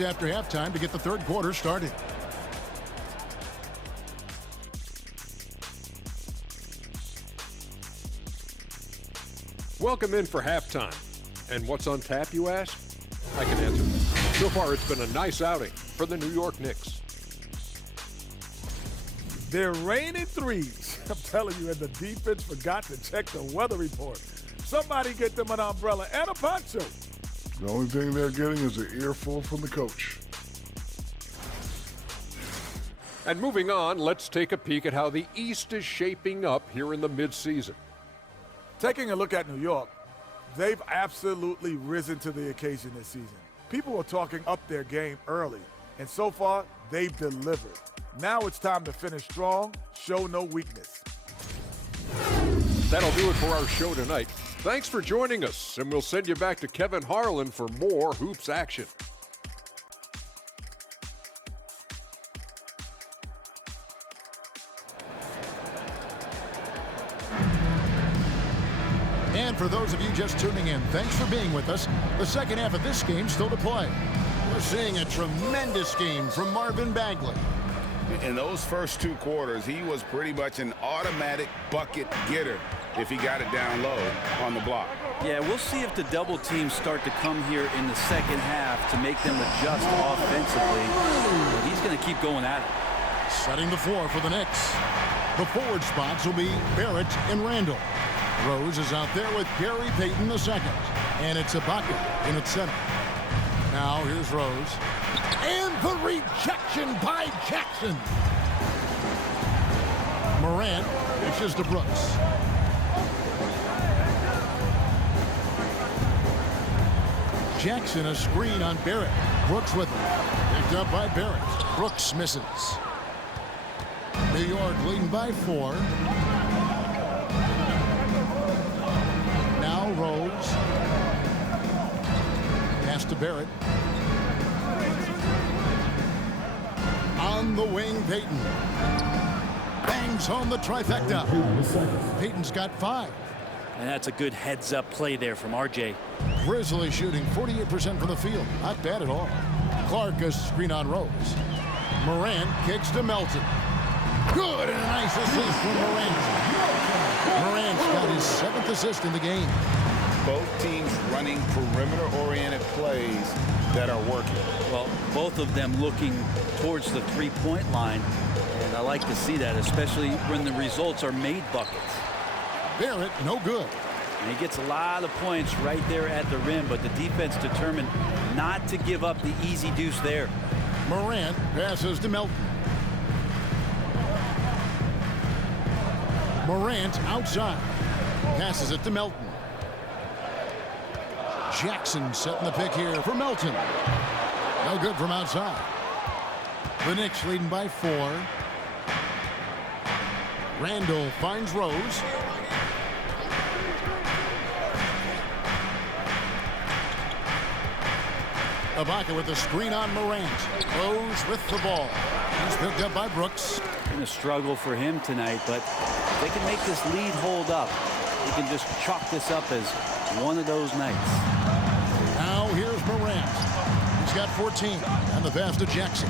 just after halftime to get the third quarter started. Welcome in for halftime. And what's on tap, you ask? I can answer. So far, it's been a nice outing for the New York Knicks. They're raining threes. I'm telling you, and the defense forgot to check the weather report. Somebody get them an umbrella and a poncho. The only thing they're getting is an earful from the coach. And moving on, let's take a peek at how the East is shaping up here in the midseason. Taking a look at New York, they've absolutely risen to the occasion this season. People were talking up their game early, and so far, they've delivered. Now it's time to finish strong, show no weakness. That'll do it for our show tonight. Thanks for joining us, and we'll send you back to Kevin Harlan for more hoops action. And for those of you just tuning in, thanks for being with us. The second half of this game still to play. We're seeing a tremendous game from Marvin Bagley. In those first two quarters, he was pretty much an automatic bucket getter if he got it down low on the block. Yeah, we'll see if the double teams start to come here in the second half to make them adjust offensively. But he's going to keep going at it. Setting the floor for the Knicks. The forward spots will be Barrett and Randall. Rose is out there with Gary Payton II. And it's Ibaka in its center. Now here's Rose. And the rejection by Jackson. Morant dishes to Brooks. Jackson a screen on Barrett. Brooks with it. Picked up by Barrett. Brooks misses. New York leading by 4. Now Rose. Pass to Barrett. On the wing, Payton. Bangs home the trifecta. Payton's got 5. And that's a good heads-up play there from RJ. Grizzlies shooting 48% from the field. Not bad at all. Clark a screen on Rose. Morant kicks to Melton. Good, and a nice assist from Morant. Morant's got his 7th assist in the game. Both teams running perimeter-oriented plays that are working. Well, both of them looking towards the three-point line. And I like to see that, especially when the results are made buckets. Barrett, no good. And he gets a lot of points right there at the rim, but the defense determined not to give up the easy deuce there. Morant passes to Melton. Morant outside. Passes it to Melton. Jackson setting the pick here for Melton. No good from outside. The Knicks leading by 4. Randall finds Rose. Ibaka with the screen on Morant. Rose with the ball. He's picked up by Brooks. Been a struggle for him tonight, but if they can make this lead hold up, they can just chalk this up as one of those nights. Now here's Morant. He's got 14. And the pass to Jackson.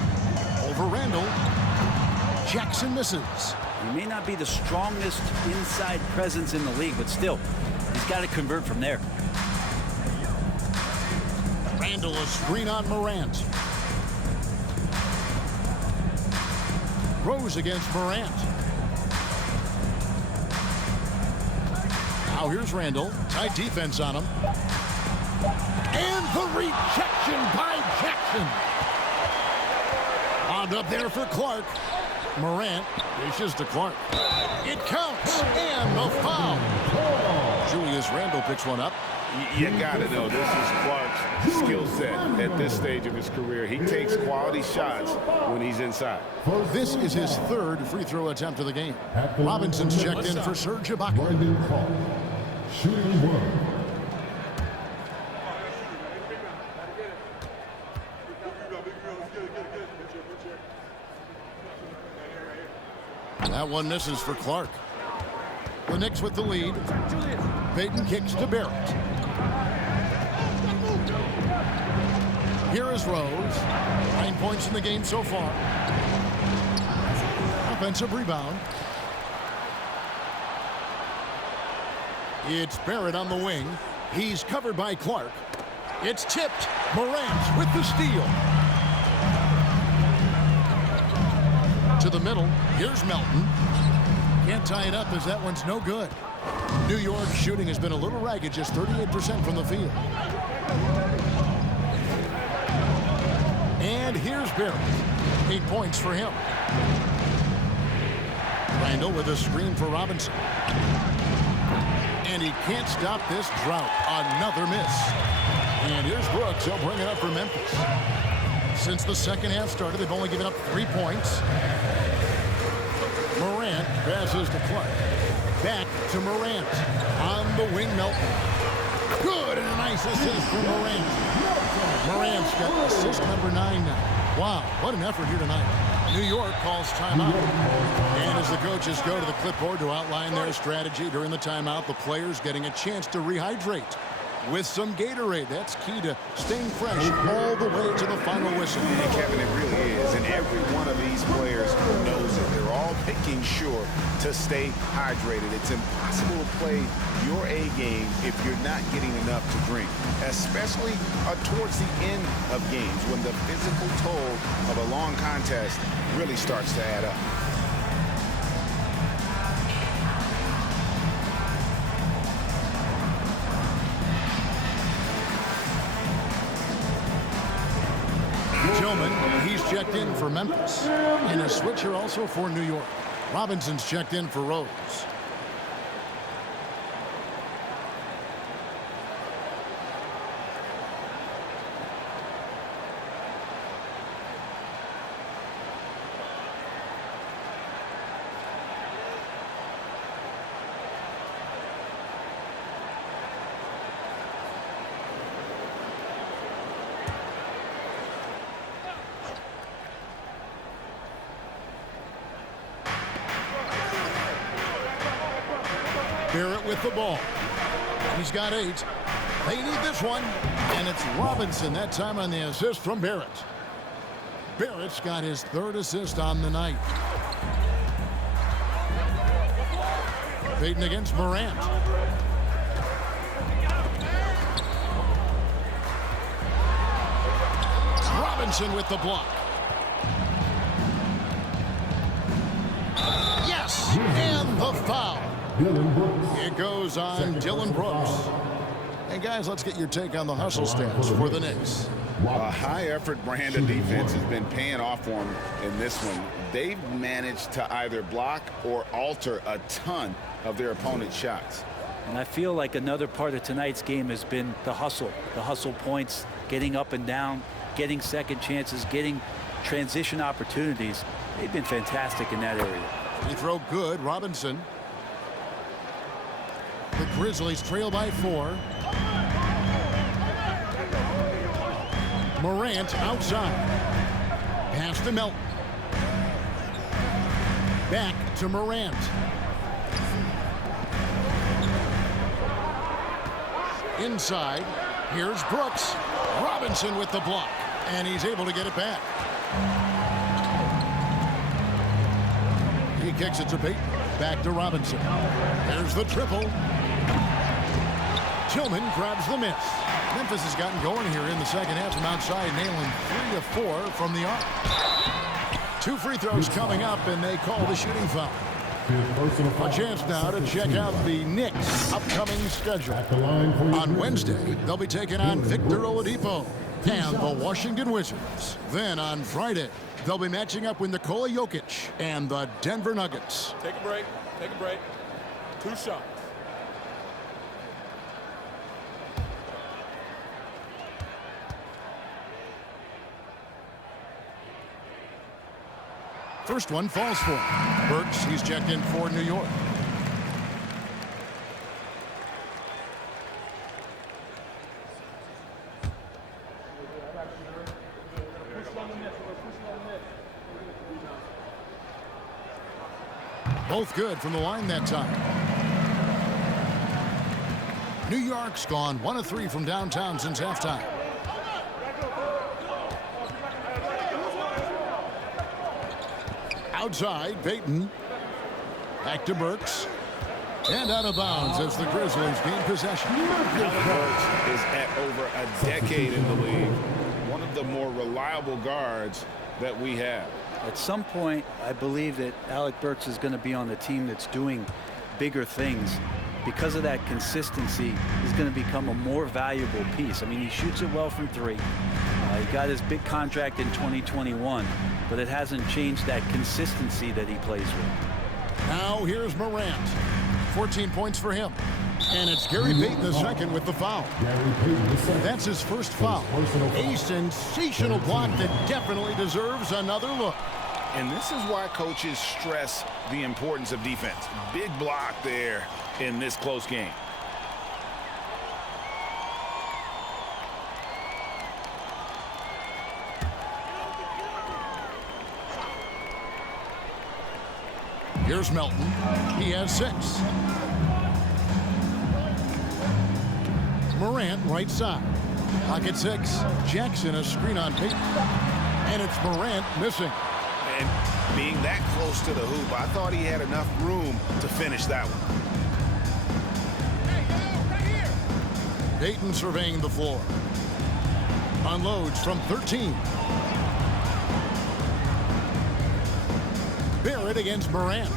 Over Randall. Jackson misses. He may not be the strongest inside presence in the league, but still, he's got to convert from there. Randall a screen on Morant. Rose against Morant. Now here's Randall. Tight defense on him. And the rejection by Jackson. Wound up there for Clark. Morant dishes to Clark. It counts. And the foul. Julius Randle picks one up. You got to know this is Clark's skill set at this stage of his career. He takes quality shots when he's inside. This is his 3rd free throw attempt of the game. Robinson's checked in for Serge Ibaka. Shooting 1. That one misses for Clark. The Knicks with the lead. Payton kicks to Barrett. Here is Rose. 9 points in the game so far. Offensive rebound. It's Barrett on the wing. He's covered by Clark. It's tipped. Morant with the steal. To the middle. Here's Melton. Can't tie it up as that one's no good. New York's shooting has been a little ragged, just 38% from the field. And here's Barrett. 8 points for him. Randall with a screen for Robinson. And he can't stop this drought. Another miss. And here's Brooks. He'll bring it up for Memphis. Since the second half started, they've only given up 3 points. Morant passes to Clark. Back to Morant. On the wing, Melton. Good, and a nice assist from Morant. Morant's got assist number 9 now. Wow, what an effort here tonight. New York calls timeout. And as the coaches go to the clipboard to outline their strategy during the timeout, the players getting a chance to rehydrate with some Gatorade. That's key to staying fresh all the way to the final whistle. And Kevin, it really is. And every one of these players knows it. They're all making sure to stay hydrated. It's impossible to play your A game if you're not getting enough to drink, especially towards the end of games when the physical toll of a long contest really starts to add up. Tillman, he's checked in for Memphis. And a switcher also for New York. Robinson's checked in for Rose. Barrett with the ball. He's got 8. They need this one. And it's Robinson that time on the assist from Barrett. Barrett's got his 3rd assist on the night. Payton against Morant. Robinson with the block. Yes! And the foul. It goes on Dylan Brooks. And guys, let's get your take on the hustle stance for the Knicks. A high-effort brand of defense has been paying off for them in this one. They've managed to either block or alter a ton of their opponent's shots. And I feel like another part of tonight's game has been the hustle points, getting up and down, getting second chances, getting transition opportunities. They've been fantastic in that area. He throw good, Robinson. The Grizzlies trail by 4. Morant outside. Pass to Melton. Back to Morant. Inside. Here's Brooks. Robinson with the block. And he's able to get it back. He kicks it to Payton. Back to Robinson. There's the triple. Tillman grabs the miss. Memphis has gotten going here in the second half from outside, nailing 3 of 4 from the arc. 2 free throws coming up, and they call the shooting foul. A chance now to check out the Knicks' upcoming schedule. On Wednesday, they'll be taking on Victor Oladipo and the Washington Wizards. Then on Friday, they'll be matching up with Nikola Jokic and the Denver Nuggets. Take a break. Take a break. 2 shots. First one falls for him. Burks, he's checked in for New York. Both good from the line that time. New York's gone 1 of 3 from downtown since halftime. Outside, Payton. Back to Burks. And out of bounds as the Grizzlies gain possession. Alec Burks is at over a decade in the league. One of the more reliable guards that we have. At some point, I believe that Alec Burks is going to be on the team that's doing bigger things. Because of that consistency, he's going to become a more valuable piece. I mean, he shoots it well from three. He got his big contract in 2021, but it hasn't changed that consistency that he plays with. Now here's Morant. 14 points for him. And it's Gary Payton II with the foul. That's his first foul. A sensational block that definitely deserves another look. And this is why coaches stress the importance of defense. Big block there in this close game. Here's Melton. He has 6. Morant right side. Pocket 6. Jackson a screen on Payton. And it's Morant missing. And being that close to the hoop, I thought he had enough room to finish that one. Payton surveying the floor. Unloads from 13. Barrett against Morant.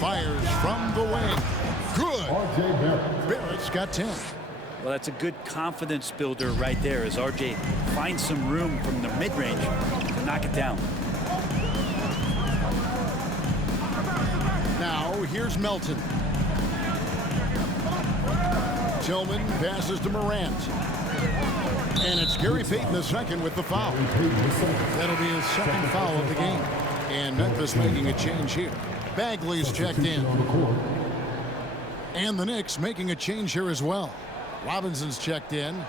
Fires from the wing. Good. Barrett's got 10. Well, that's a good confidence builder right there as RJ finds some room from the mid-range to knock it down. Now here's Melton. Tillman passes to Morant. And it's Gary Payton II with the foul. That'll be his second foul of the game. And Memphis making a change here. Bagley's checked in. And the Knicks making a change here as well. Robinson's checked in.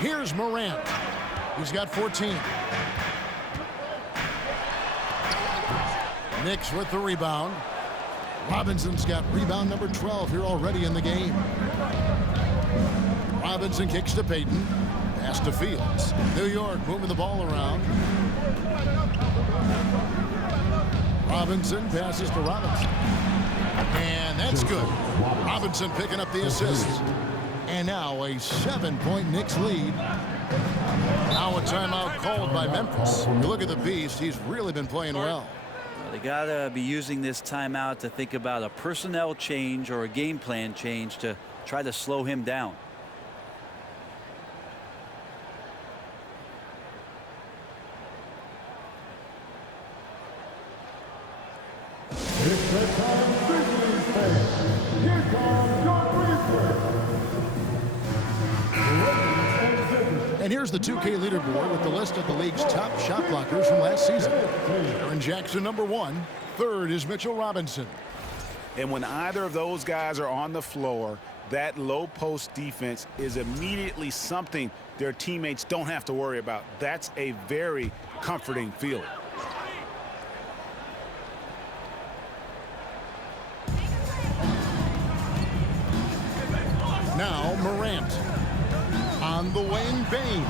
Here's Morant. He's got 14. Knicks with the rebound. Robinson's got rebound number 12 here already in the game. Robinson kicks to Payton. Pass to Fields. New York moving the ball around. Robinson passes to Robinson. And that's good. Robinson picking up the assist. And now a 7-point Knicks lead. Now a timeout called by Memphis. You look at the beast. He's really been playing well. They got to be using this timeout to think about a personnel change or a game plan change to try to slow him down. And here's the 2K leaderboard with the list of the league's top shot blockers from last season. Aaron Jackson, number 1. Third is Mitchell Robinson. And when either of those guys are on the floor, that low post defense is immediately something their teammates don't have to worry about. That's a very comforting feeling. Now Morant. On the wing, Bain.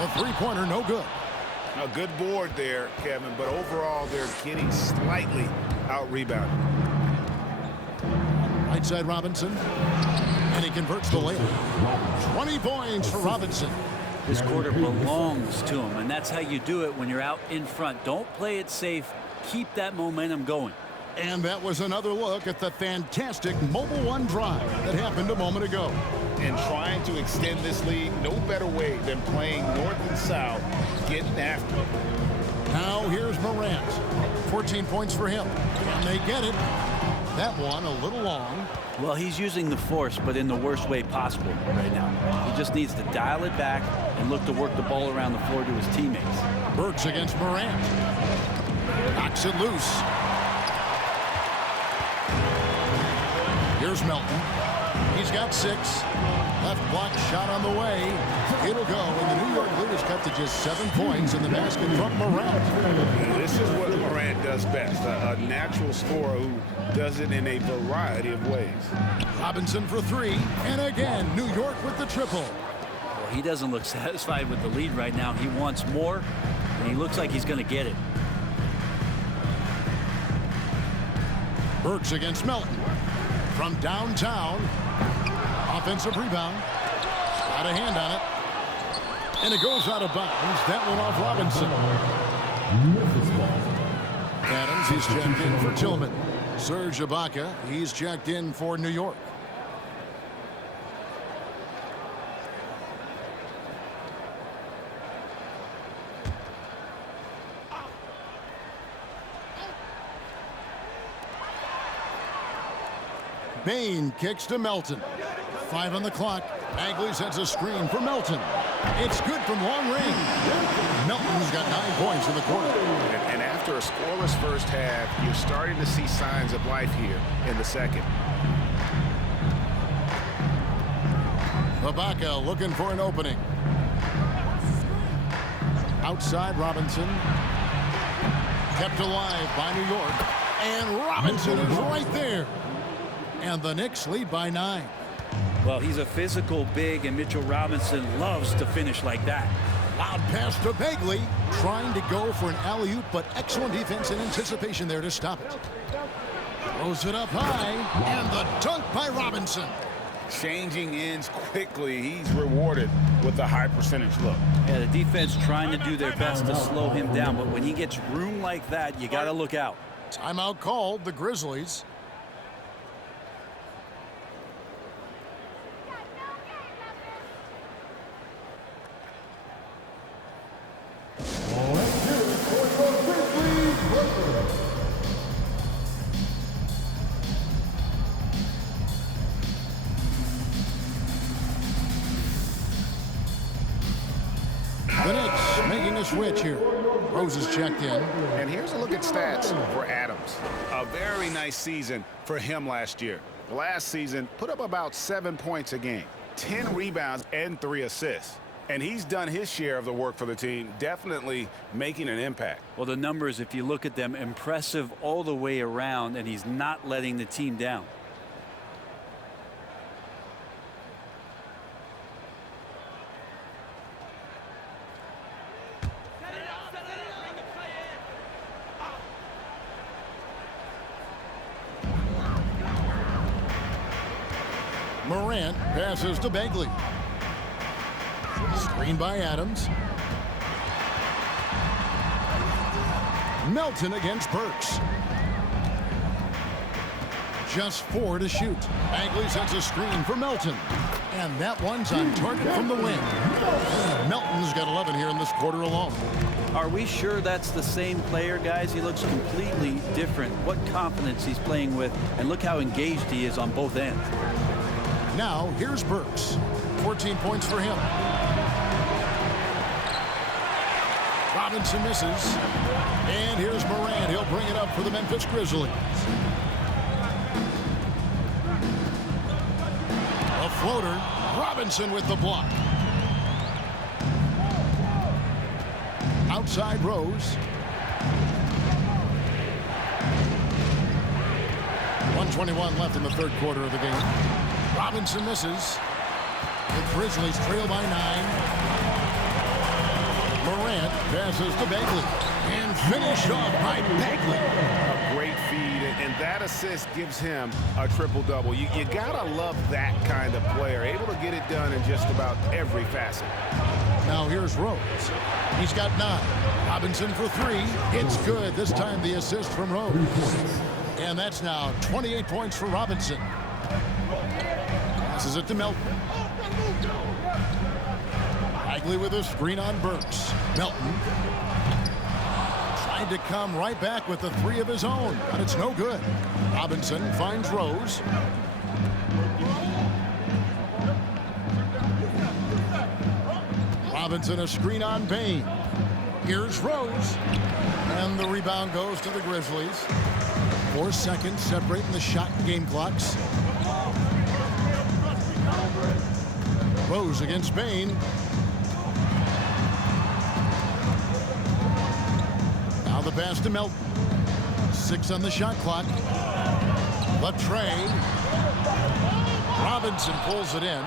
A three-pointer, no good. A good board there, Kevin, but overall they're getting slightly out-rebounded. Right side Robinson. And he converts the layup. 20 points for Robinson. This quarter belongs to him, and that's how you do it when you're out in front. Don't play it safe. Keep that momentum going. And that was another look at the fantastic Mobile One drive that happened a moment ago. And trying to extend this lead, no better way than playing north and south, getting after it. Now here's Morant. 14 points for him. Can they get it? That one a little long. Well, he's using the force, but in the worst way possible right now. He just needs to dial it back and look to work the ball around the floor to his teammates. Burks against Morant. Knocks it loose. Here's Melton. He's got 6. Left block shot on the way. It'll go, and the New York lead is cut to just 7 points in the basket from Morant. This is what Morant does best, a natural scorer who does it in a variety of ways. Robinson for 3, and again, New York with the triple. Well, he doesn't look satisfied with the lead right now. He wants more, and he looks like he's going to get it. Burks against Melton. From downtown. Offensive rebound. Got a hand on it. And it goes out of bounds. That one off Robinson. Adams, he's checked in for Tillman. Serge Ibaka, he's checked in for New York. Bain kicks to Melton. 5 on the clock. Bagley sets a screen for Melton. It's good from long range. Melton's got 9 points in the quarter. And after a scoreless first half, you're starting to see signs of life here in the second. Ibaka looking for an opening. Outside Robinson. Kept alive by New York. And Robinson is right there. And the Knicks lead by 9. Well, he's a physical big, and Mitchell Robinson loves to finish like that. Loud pass to Bagley. Trying to go for an alley-oop, but excellent defense and anticipation there to stop it. Throws it up high. And the dunk by Robinson. Changing ends quickly. He's rewarded with a high percentage look. Yeah, the defense trying to do their best to slow him down, but when he gets room like that, you got to look out. Timeout called, the Grizzlies. The Knicks making a switch here. Rose is checked in. And here's a look at stats for Adams. A very nice season for him last year. Last season, put up about 7 points a game, 10 rebounds, and 3 assists. And he's done his share of the work for the team, definitely making an impact. Well, the numbers, if you look at them, impressive all the way around, and he's not letting the team down. Morant passes to Bagley. Screen by Adams. Melton against Burks. Just 4 to shoot. Bagley sets a screen for Melton. And that one's on target from the wing. Melton's got 11 here in this quarter alone. Are we sure that's the same player, guys? He looks completely different. What confidence he's playing with, and look how engaged he is on both ends. Now, here's Burks. 14 points for him. Robinson misses. And here's Morant. He'll bring it up for the Memphis Grizzlies. A floater. Robinson with the block. Outside Rose. 1:21 left in the third quarter of the game. Robinson misses. The Grizzlies trail by 9. Morant passes to Bagley. And finished off by Bagley. A great feed, and that assist gives him a triple-double. You gotta love that kind of player, able to get it done in just about every facet. Now here's Rose. He's got 9. Robinson for 3. It's good. This time the assist from Rose. And that's now 28 points for Robinson. Passes it to Melton. Bagley with a screen on Burks. Melton tried to come right back with the 3 of his own, but it's no good. Robinson finds Rose. Robinson a screen on Bain. Here's Rose. And the rebound goes to the Grizzlies. 4 seconds separating the shot and game clocks. Rose against Bain. Now the pass to Melton. 6 on the shot clock. Latrey. Robinson pulls it in.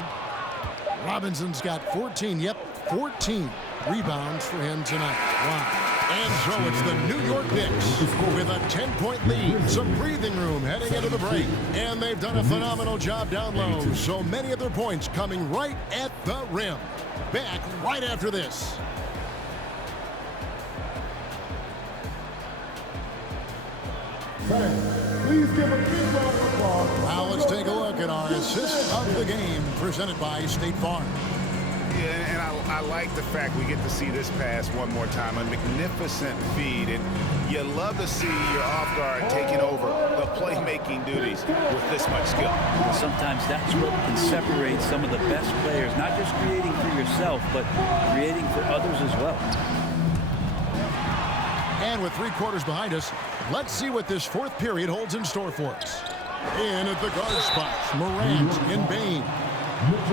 Robinson's got 14. Yep, 14 rebounds for him tonight. Wow. And so it's the New York Knicks with a 10-point lead. Some breathing room heading into the break. And they've done a phenomenal job down low. So many of their points coming right at the rim. Back right after this. Please give a big round of applause. Now let's take a look at our assist of the game presented by State Farm. Yeah, and I like the fact we get to see this pass one more time. A magnificent feed, and you love to see your off guard taking over the playmaking duties with this much skill. Sometimes that's what can separate some of the best players, not just creating for yourself, but creating for others as well. And with 3 quarters behind us, let's see what this 4th period holds in store for us. In at the guard spots, Morant and Bain.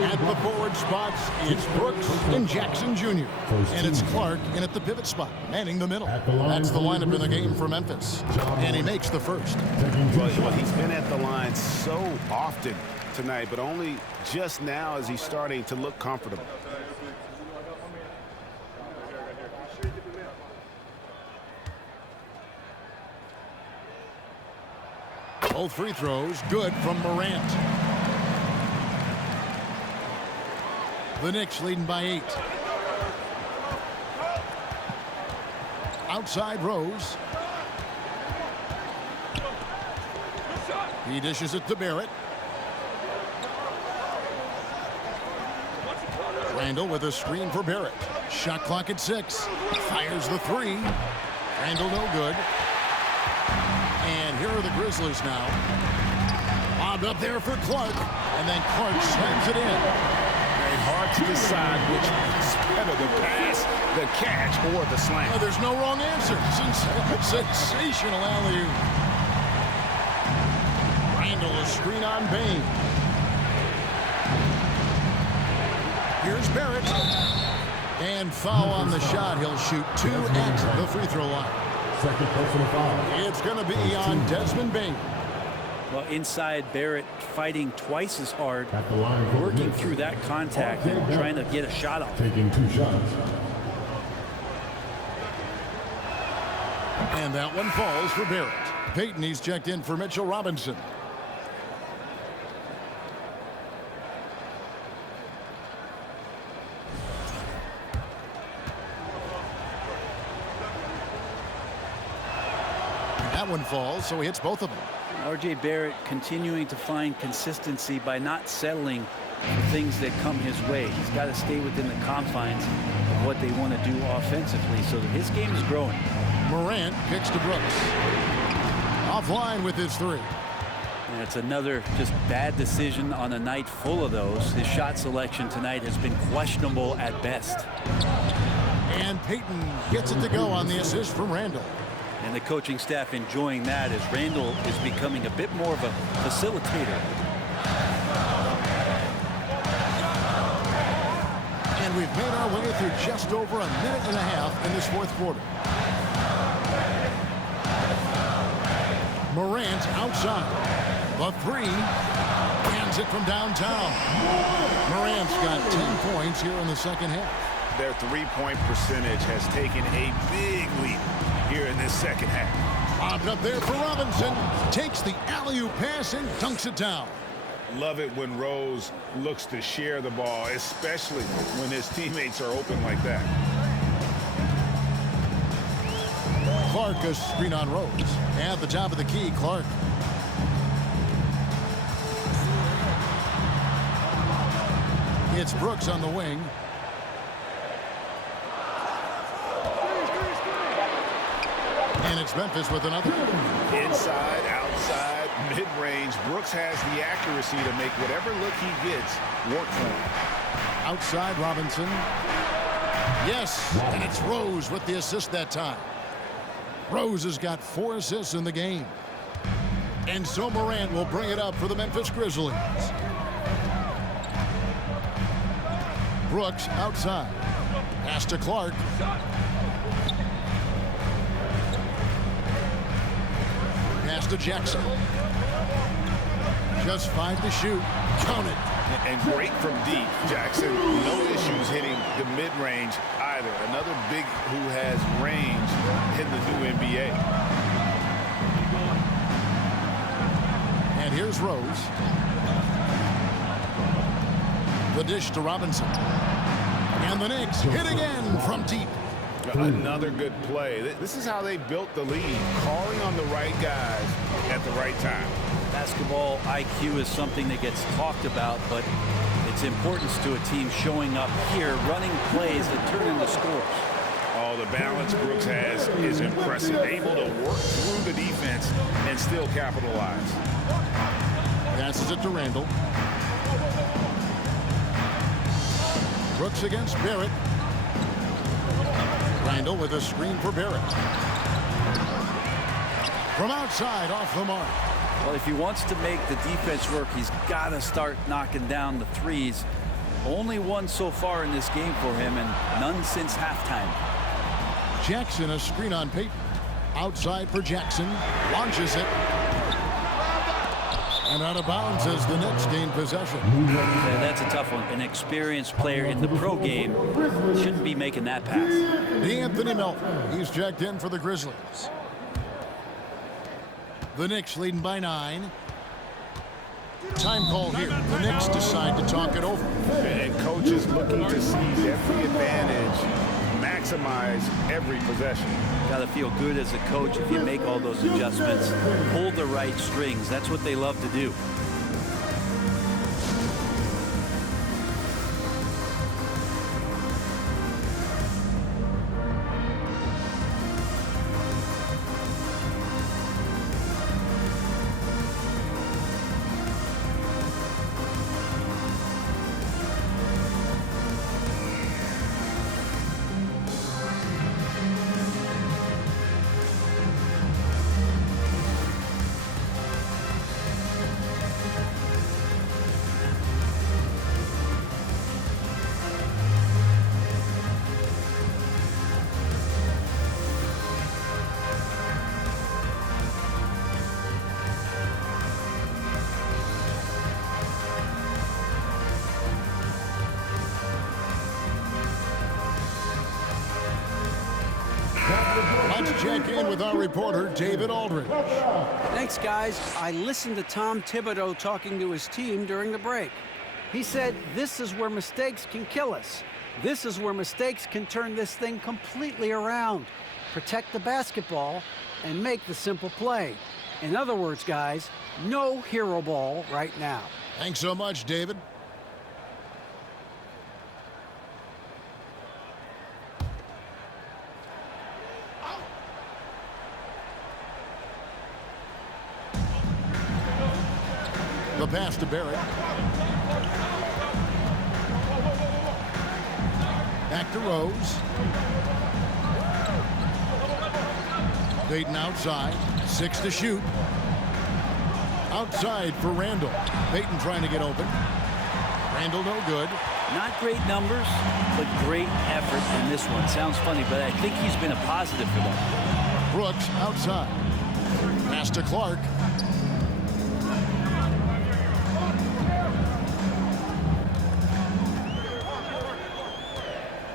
At the forward spots, it's Brooks and Jackson Jr. And it's Clark in at the pivot spot, manning the middle. That's the lineup in the game for Memphis. And he makes the first. Well, he's been at the line so often tonight, but only just now is he starting to look comfortable. Both free throws good from Morant. The Knicks leading by 8. Outside Rose. He dishes it to Barrett. Randall with a screen for Barrett. Shot clock at 6. Fires the 3. Randall no good. And here are the Grizzlies now. Bobbed up there for Clark. And then Clark slams it in. Hard to decide which is better, the pass, the catch, or the slam. There's no wrong answer. Sensational alley-oop. Randall a screen on Bain. Here's Barrett. And foul on the shot. He'll shoot 2 at the free throw line. Second personal foul. It's going to be on Desmond Bain. Well, inside, Barrett fighting twice as hard, At the line, working through that contact and trying to get a shot off. Taking 2 shots. And that one falls for Barrett. Payton, he's checked in for Mitchell Robinson. That one falls, so he hits both of them. R.J. Barrett continuing to find consistency by not settling for things that come his way. He's got to stay within the confines of what they want to do offensively so that his game is growing. Morant kicks to Brooks. Offline with his 3. And it's another just bad decision on a night full of those. His shot selection tonight has been questionable at best. And Payton gets it to go on the assist from Randall. And the coaching staff enjoying that as Randall is becoming a bit more of a facilitator. And we've made our way through just over a minute and a half in this 4th quarter. Morant outside. The 3. Hands it from downtown. Morant's got 10 points here in the second half. Their 3-point percentage has taken a big leap here in this second half. Bobbed up there for Robinson. Takes the alley-oop pass and dunks it down. Love it when Rose looks to share the ball, especially when his teammates are open like that. Clark a screen on Rose. At the top of the key, Clark. It's Brooks on the wing. And it's Memphis with another. Inside, outside, mid-range. Brooks has the accuracy to make whatever look he gets work for him. Outside Robinson. Yes, and it's Rose with the assist that time. Rose has got 4 assists in the game. And so Morant will bring it up for the Memphis Grizzlies. Brooks outside. Pass to Clark. Pass to Jackson. Just 5 to shoot. Count it. And great from deep. Jackson, no issues hitting the mid-range either. Another big who has range in the new NBA. And here's Rose. The dish to Robinson. And the Knicks hit again from deep. Another good play. This is how they built the lead, calling on the right guys at the right time. Basketball IQ is something that gets talked about, but its importance to a team showing up here, running plays that turn into scores. Oh, the balance Brooks has is impressive. Able to work through the defense and still capitalize. Passes it to Randall. Brooks against Barrett. Randall with a screen for Barrett. From outside, off the mark. Well, if he wants to make the defense work, he's got to start knocking down the threes. Only one so far in this game for him, and none since halftime. Jackson, a screen on Payton. Outside for Jackson. Launches it. And out of bounds as the Knicks gain possession. Yeah, that's a tough one. An experienced player in the pro game shouldn't be making that pass. Anthony Melton. He's checked in for the Grizzlies. The Knicks leading by 9. Time call here. The Knicks decide to talk it over. And coach is looking to seize every advantage, maximize every possession. Got to feel good as a coach if you make all those adjustments. Pull the right strings. That's what they love to do. Let's check in with our reporter, David Aldridge. Thanks, guys. I listened to Tom Thibodeau talking to his team during the break. He said, this is where mistakes can kill us. This is where mistakes can turn this thing completely around. Protect the basketball and make the simple play. In other words, guys, no hero ball right now. Thanks so much, David. The pass to Barrett. Back to Rose. Payton outside. 6 to shoot. Outside for Randall. Payton trying to get open. Randall no good. Not great numbers, but great effort in this one. Sounds funny, but I think he's been a positive for them. Brooks outside. Pass to Clark.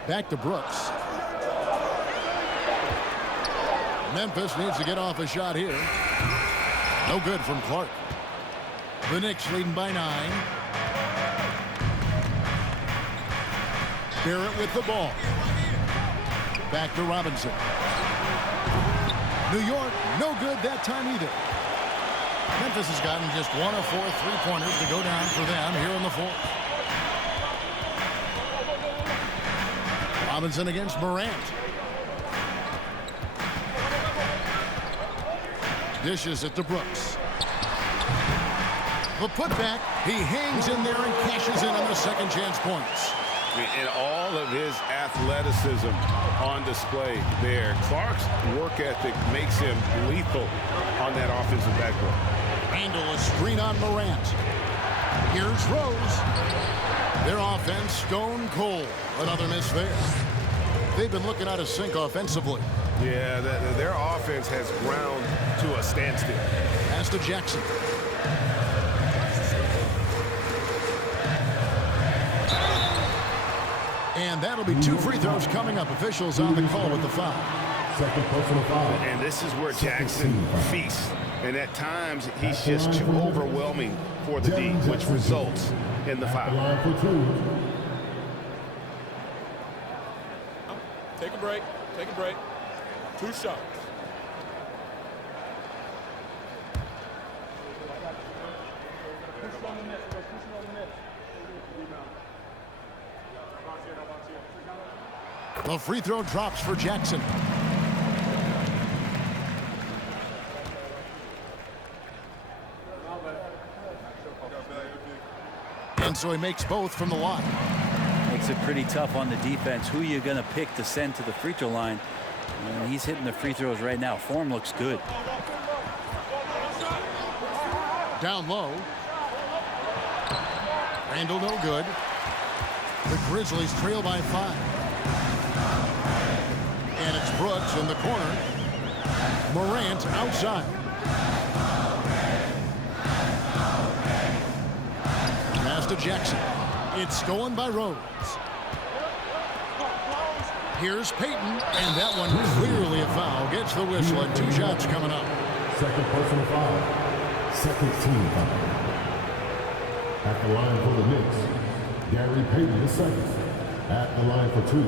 Back to Brooks. Memphis needs to get off a shot here. No good from Clark. The Knicks leading by 9. Barrett with the ball. Back to Robinson. New York, no good that time either. Memphis has gotten just 1 of 4 3-pointers to go down for them here in the fourth. Robinson against Morant. Dishes it to Brooks. The putback. He hangs in there and cashes in on the second chance points. And all of his athleticism on display there. Clark's work ethic makes him lethal on that offensive backboard. Randall, a screen on Morant. Here's Rose. Their offense stone cold. Another miss there. They've been looking out of sync offensively. Yeah, their offense has ground to a standstill. Pass to Jackson. And that'll be 2 free throws coming up. Officials on the call with the foul. Second personal foul. And this is where Jackson feasts. And at times, he's just too overwhelming for the D, which results in the foul. Line for 2. Take a break. Take a break. 2 shots. The free throw drops for Jackson. And so he makes both from the line. Makes it pretty tough on the defense. Who are you going to pick to send to the free throw line? And he's hitting the free throws right now. Form looks good. Down low. Randall no good. The Grizzlies trail by 5. And it's Brooks in the corner. Morant outside. Pass to Jackson. It's stolen by Rose. Here's Payton, and that one clearly a foul. Gets the whistle, and 2 shots coming up. Second personal foul. Second team foul. At the line for the Knicks, Gary Payton the second. At the line for 2.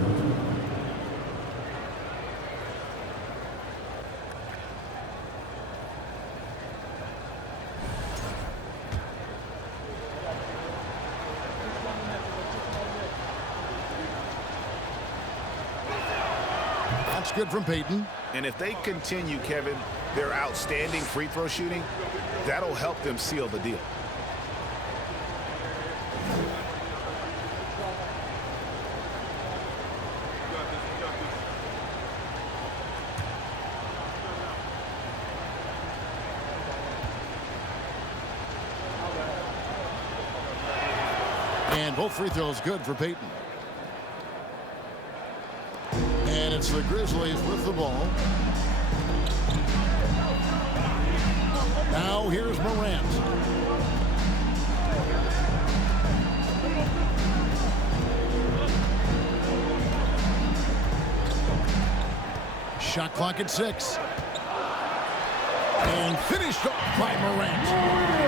That's good from Payton. And if they continue, Kevin, their outstanding free throw shooting, that'll help them seal the deal. And both free throws good for Payton. And it's the Grizzlies with the ball. Now here's Morant. Shot clock at 6. And finished off by Morant.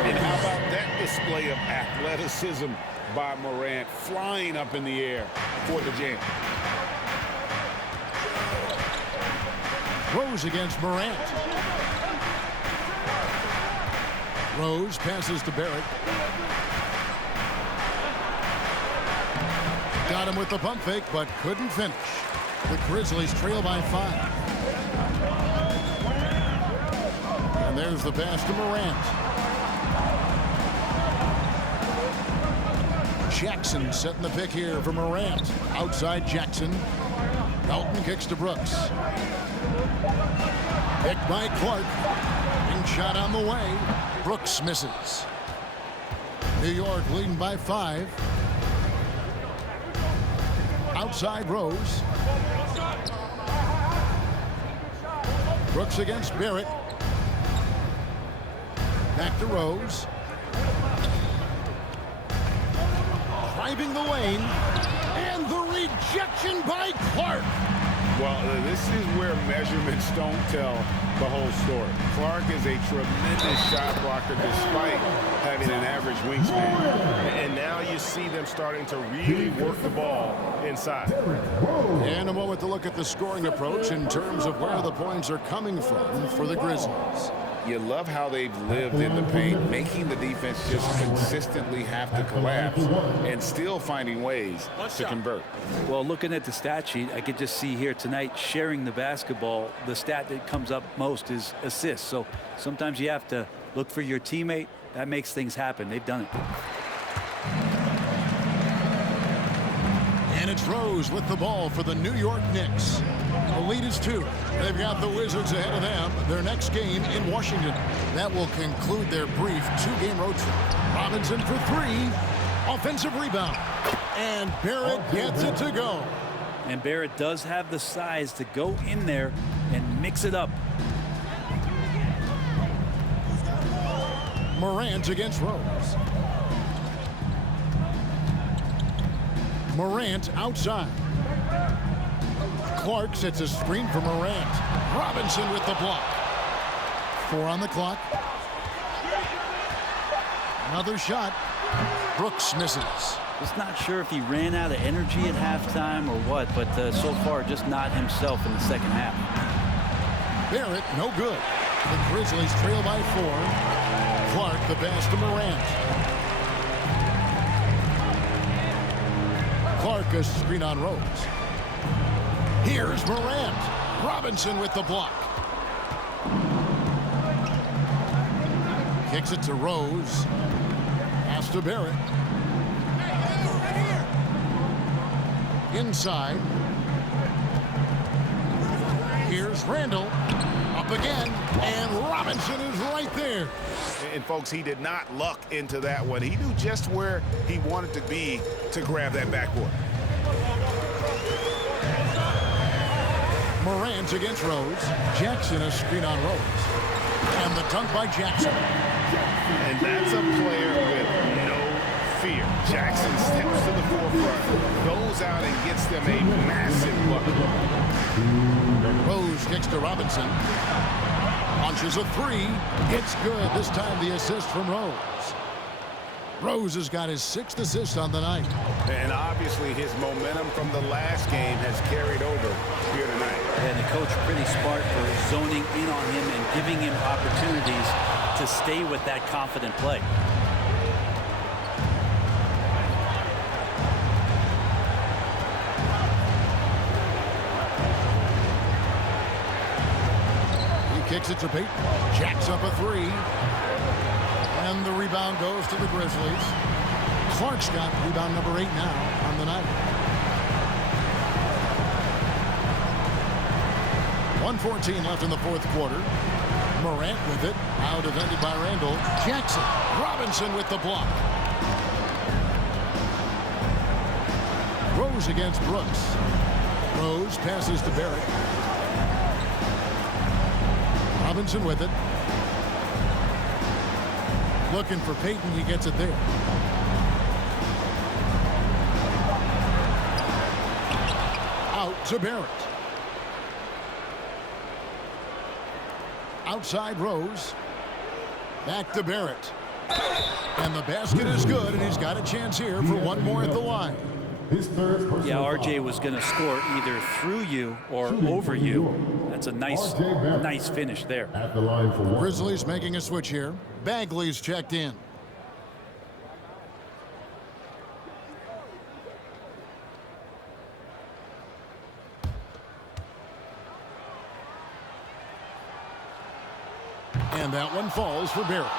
And how about that display of athleticism by Morant, flying up in the air for the jam. Rose against Morant. Rose passes to Barrett. Got him with the pump fake, but couldn't finish. The Grizzlies trail by 5. And there's the pass to Morant. Jackson setting the pick here for Morant. Outside Jackson. Dalton kicks to Brooks. Picked by Clark. And shot on the way. Brooks misses. New York leading by 5. Outside Rose. Brooks against Barrett. Back to Rose. Driving the lane. And the rejection by Clark. Well, this is where measurements don't tell the whole story. Clark is a tremendous shot blocker despite having an average wingspan. And now you see them starting to really work the ball inside. And a moment to look at the scoring approach in terms of where the points are coming from for the Grizzlies. You love how they've lived in the paint, making the defense just consistently have to collapse and still finding ways to convert. Well, looking at the stat sheet, I could just see here tonight sharing the basketball. The stat that comes up most is assists. So sometimes you have to look for your teammate. That makes things happen. They've done it. And it's Rose with the ball for the New York Knicks. The lead is 2. They've got the Wizards ahead of them. Their next game in Washington. That will conclude their brief 2-game road trip. Robinson for 3. Offensive rebound. And Barrett gets it to go. And Barrett does have the size to go in there and mix it up. Morant against Rose. Morant outside. Clark sets a screen for Morant. Robinson with the block. 4 on the clock. Another shot. Brooks misses. Just not sure if he ran out of energy at halftime or what, but so far just not himself in the second half. Barrett, no good. The Grizzlies trail by 4. Clark the pass to Morant. Clark a screen on Rose. Here's Morant. Robinson with the block. Kicks it to Rose. Pass to Barrett. Inside. Here's Randall. Up again. And Robinson is right there. And folks, he did not luck into that one. He knew just where he wanted to be to grab that backboard. Morant against Rose. Jackson a screen on Rose. And the dunk by Jackson. And that's a player with no fear. Jackson steps to the forefront, goes out and gets them a massive bucket. Rose kicks to Robinson. Launches a 3. It's good. This time the assist from Rose. Rose has got his 6th assist on the night. And obviously his momentum from the last game has carried over here tonight. And the coach pretty smart for zoning in on him and giving him opportunities to stay with that confident play. Kicks it to Peyton. Jacks up a 3. And the rebound goes to the Grizzlies. Clark's got rebound number 8 now on the night. 1:14 left in the 4th quarter. Morant with it. Now defended by Randall. Jackson. Robinson with the block. Rose against Brooks. Rose passes to Barrett. Robinson with it. Looking for Peyton. He gets it there. Out to Barrett. Outside Rose. Back to Barrett. And the basket is good, and he's got a chance here for one more at the line. Yeah, RJ was going to score either through you or over you. That's a nice finish there. At the line for one. Grizzlies making a switch here. Bagley's checked in. And that one falls for Barrett.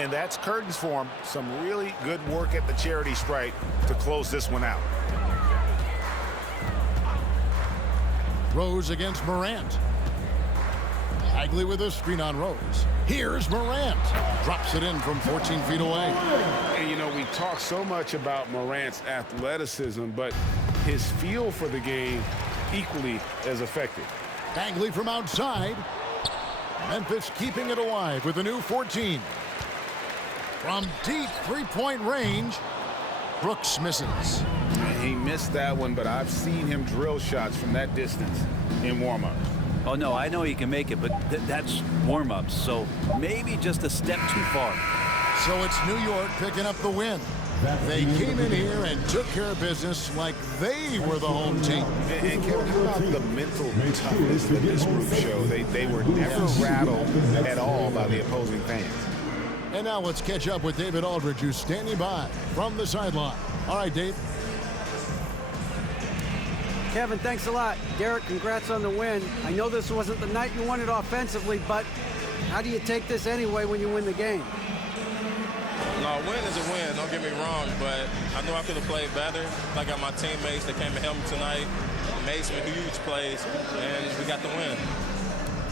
And that's curtains for him. Some really good work at the charity stripe to close this one out. Rose against Morant. Bagley with a screen on Rose. Here's Morant. Drops it in from 14 feet away. And you know, we talk so much about Morant's athleticism, but his feel for the game equally as effective. Bagley from outside. Memphis keeping it alive with a new 14. From deep three-point range, Brooks misses. He missed that one, but I've seen him drill shots from that distance in warm-up. Oh, no, I know he can make it, but that's warm-ups, so maybe just a step too far. So it's New York picking up the win. They came in here and took care of business like they were the home team. And Kevin, how about the mental toughness that this group showed? They were never rattled at all by the opposing fans. And now let's catch up with David Aldridge, who's standing by from the sideline. All right, Dave. Kevin, thanks a lot. Derek, congrats on the win. I know this wasn't the night you wanted offensively, but how do you take this anyway when you win the game? No, win is a win, don't get me wrong, but I know I could have played better. I got my teammates that came to help me tonight, made some huge plays, and we got the win.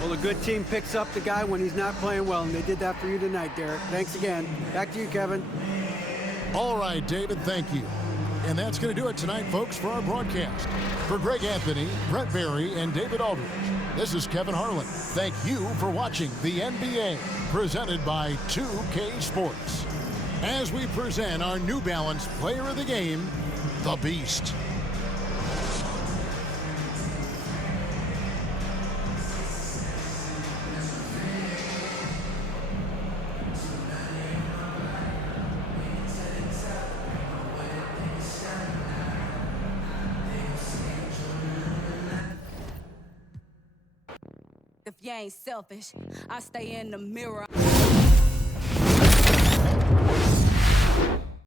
Well, a good team picks up the guy when he's not playing well, and they did that for you tonight, Derek. Thanks again. Back to you, Kevin. All right, David, thank you. And that's going to do it tonight, folks, for our broadcast. For Greg Anthony, Brett Berry, and David Aldridge, this is Kevin Harlan. Thank you for watching the NBA, presented by 2K Sports. As we present our New Balance Player of the Game, the Beast. If you ain't selfish, I stay in the mirror.